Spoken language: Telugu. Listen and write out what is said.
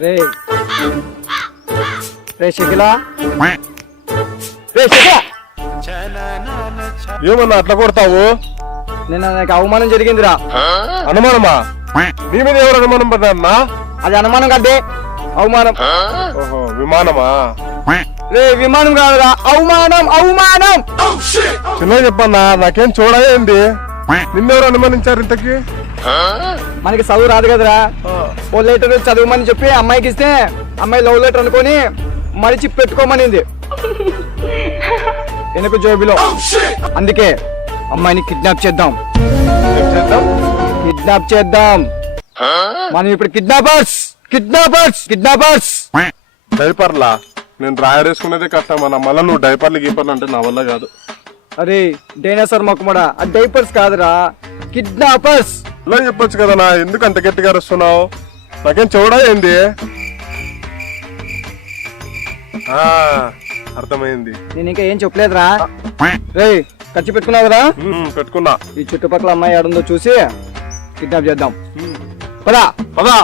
రే రే షకిలా రే షకిలా ఏమన్నా అట్లా కొడతావు? నిన్న నాకు అవమానం జరిగిందిరా. అనుమానమా? నీ మీద ఎవరు అనుమానం పడ్డారన్నా? అది అనుమానం కదే అవమానం. ఓహో విమానమా? రే విమానం కాదురా, అవమానం అవమానం. చిన్న చెప్పన్నా, నాకేం చూడఏంది? నిన్నెవరు అనుమానించారు ఇంతకి? మనకి చదువు రాదు కదరా, ఓ లెటర్ చదవమని చెప్పి అమ్మాయికి ఇస్తే అమ్మాయి లవ్ లెటర్ అనుకొని మడిచి పెట్టుకోమనింది వెనుక జోబిలో. అందుకే అమ్మాయిని కిడ్నాప్ చేద్దాం. కిడ్నాప్ చేద్దాం. మనం ఇప్పుడు కిడ్నాపర్స్ కిడ్నాపర్స్ కిడ్నాపర్స్. డైపర్లా? నేను డ్రాయర్ కష్టం అన్న, మళ్ళీ నువ్వు డైపర్లు గీపర్లు అంటే నా వల్ల కాదు. అరే డైనోసార్ మొక్కమడా, ఆ డైపర్స్ కాదురా, కిడ్నాపర్స్. ఇలా చెప్పొచ్చు కదనా, ఎందుకు అంత గట్టిగా అరుస్తున్నావు? నాకేం చూడా ఏంది? అర్థమైంది. నేను ఇంకా ఏం చెప్పలేదురా. రే ఖర్చు పెట్టుకున్నావు కదా? పెట్టుకున్నా. ఈ చుట్టుపక్కల అమ్మాయి ఆడుందో చూసి కిడ్నాప్ చేద్దాం. పదా పదా.